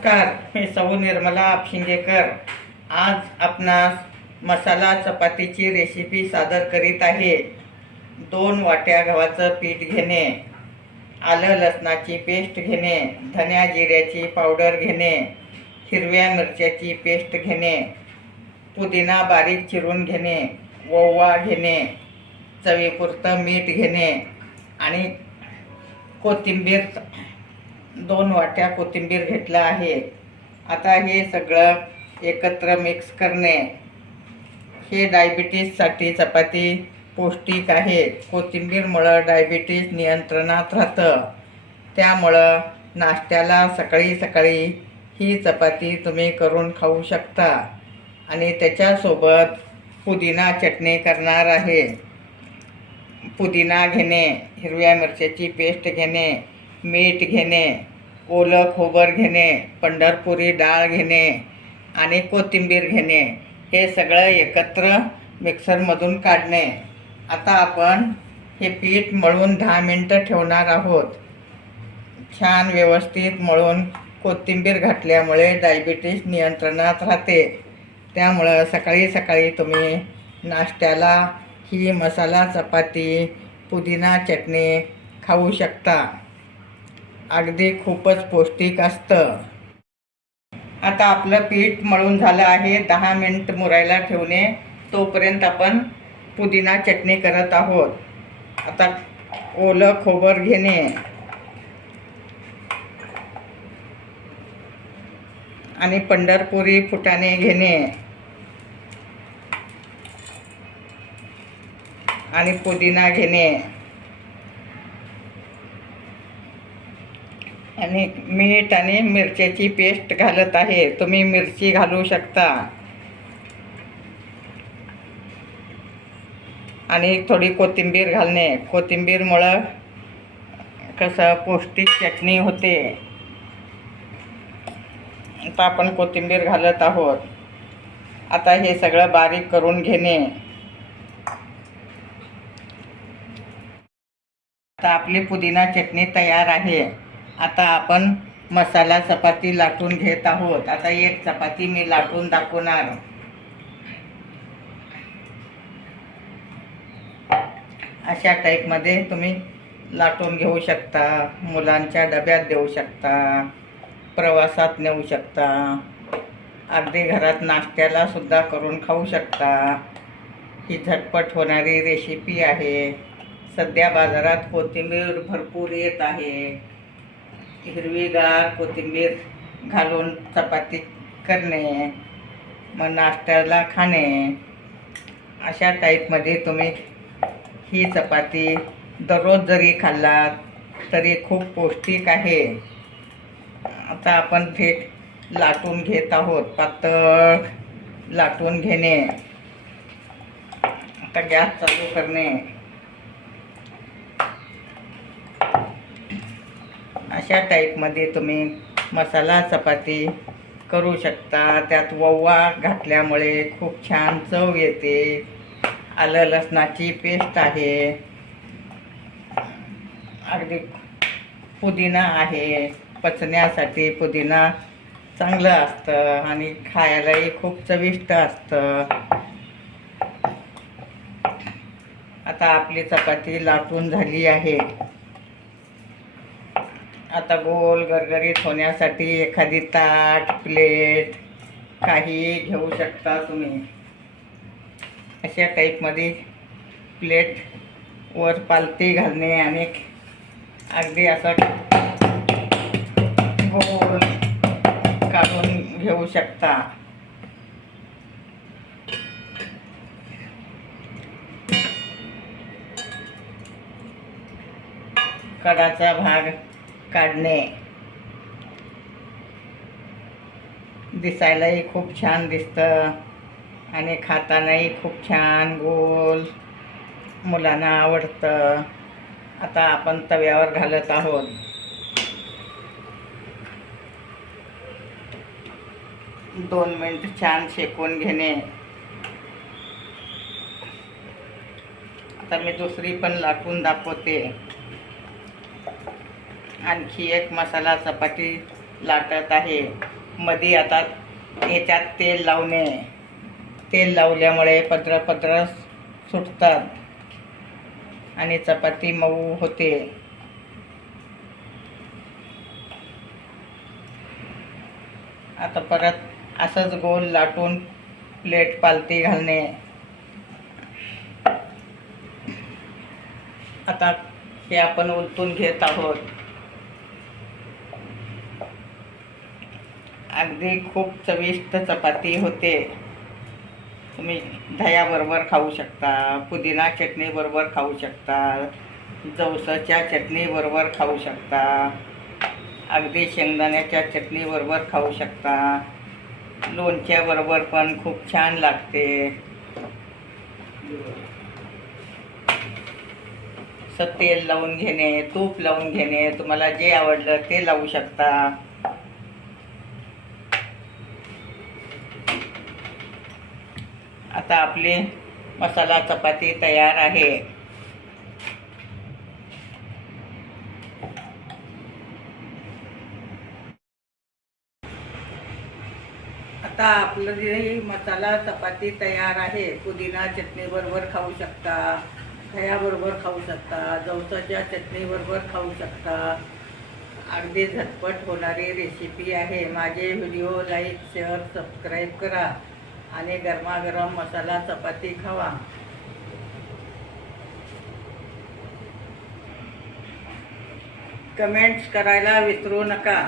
नमस्कार, मी सौ निर्मला आपशिंगेकर आज आपणास मसाला चपातीची रेसिपी सादर करीत आहे। 2 वाट्या गव्हाचं पीठ घेणे, आलं लसणाची पेस्ट घेणे, धन्या जिऱ्याची पावडर घेणे, हिरव्या मिरच्याची पेस्ट घेणे, पुदिना बारीक चिरून घेणे, ओवा घेणे, चवीपुरतं मीठ घेणे आणि कोथिंबीर 2 वाट्या कोथिंबीर घेतला आहे। आता हे सगळं एकत्र मिक्स करणे। हे डायबिटीजसाठी चपाती पौष्टिक आहे। कोथिंबीरमुळं डायबिटीज नियंत्रणात राहतं, त्यामुळं नाश्त्याला सकाळी सकाळी ही चपाती तुम्ही करून खाऊ शकता। आणि त्याच्यासोबत पुदिना चटणी करणार आहे। पुदिना घेणे, हिरव्या मिरच्याची पेस्ट घेणे, मीठ घेणे, ओलं खोबर घेणे, पंढरपुरी डाळ घेणे आणि कोथिंबीर घेणे, हे सगळं एकत्र मिक्सरमधून काढणे। आता आपण हे पीठ मळून 10 मिनटं ठेवणार आहोत। छान व्यवस्थित मळून कोथिंबीर घातल्यामुळे डायबिटीज नियंत्रणात राहते, त्यामुळं सकाळी सकाळी तुम्ही नाश्त्याला ही मसाला चपाती पुदिना चटणी खाऊ शकता। अगदी खूपच पौष्टिक असतं। आता आपलं पीठ मळून झालं आहे। 10 मिनिट मुरायला ठेवणे, तोपर्यंत आपण पुदिना चटणी करत आहोत। आता ओलं खोबर घेणे आणि पंढरपुरी फुटाणे घेणे आणि पुदिना घेणे आणि मीठ आणि मिरच्याची पेस्ट घालत आहे। तुम्ही मिरची घालू शकता आणि थोडी कोथिंबीर घालणे। कोथिंबीरमुळं कसं पौष्टिक चटणी होते। आता आपण कोथिंबीर घालत आहोत। आता हे सगळं बारीक करून घेणे। आता आपली पुदिना चटणी तयार आहे। आता आपण मसाला चपाती लाटून घेत आहोत। आता एक चपाती मी लाटून दाखवणार। अशा टाईपमध्ये तुम्ही लाटून घेऊ शकता, मुलांच्या डब्यात देऊ शकता, प्रवासात नेऊ शकता, अगदी घरात नाश्त्याला सुद्धा करून खाऊ शकता। ही झटपट होणारी रेसिपी आहे। सध्या बाजारात कोथिंबीर भरपूर येत आहे। हिरवीगार कोथिंबीर घालून चपाती करणे, मग नाश्त्याला खाणे, अशा टाईपमध्ये तुम्ही ही चपाती दररोज जरी खाल्लात तरी खूप पौष्टिक आहे। आता आपण थेट लाटून घेत आहोत, पातळ लाटून घेणे। आता गॅस चालू करणे। अशा टाईपमध्ये तुम्ही मसाला चपाती करू शकता। त्यात ओवा घातल्यामुळे खूप छान चव येते। आलं लसणाची पेस्ट आहे, अगदी पुदिना आहे, पचण्यासाठी पुदिना चांगलं असतं आणि खायलाही खूप चविष्ट असतं। आता आपली चपाती लाटून झाली आहे। आता गोल गरगरीत होण्यासाठी एखादी ताट, प्लेट काही घेऊ शकता तुम्ही। अशा टाईपमध्ये प्लेट वर पालथी घालणे आणि अगदी असं गोल काढून घेऊ शकता। कडाचा भाग काढणे, दिसायलाही खूप छान दिसतं आणि खातानाही खूप छान गोल, मुलांना आवडतं। आता आपण तव्यावर घालत आहोत। दोन मिनिट छान शेकून घेणे। आता मी दुसरी पण लाटून दाखवते। आणखी एक मसाला चपाती लाटत आहे. मध्ये आता याच्यात तेल लावणे. तेल लावल्यामुळे पदरं सुटतात आणि चपाती मऊ होते. आता परत असंच गोल लाटून प्लेट पालती घालणे. आता हे आपण उलटून घेत आहोत. अगदी खूप चविष्ट चपाती होते. तुम्ही दह्याबरोबर खाऊ शकता, पुदिना चटणीबरोबर खाऊ शकता, जवसाच्या चटणीबरोबर खाऊ शकता, अगदी शेंगदाण्याच्या चटणीबरोबर खाऊ शकता, लोणच्याबरोबर पण खूप छान लागते. असं तेल लावून घेणे, तूप लावून घेणे, तुम्हाला जे आवडलं ते लावू शकता. आता आपली मसाला चपाती तयार आहे. आता आपलं जी मसाला चपाती तयार आहे. पुदिना चटणीबरोबर खाऊ शकता, दह्याबरोबर खाऊ शकता, जवसाच्या चटणीबरोबर खाऊ शकता. अगदी झटपट होणारी रेसिपी आहे. माझे व्हिडिओ लाईक, शेअर, सबस्क्राईब करा आणि गरमागरम मसाला चपाती खावा. कमेंट्स करायला विसरू नका.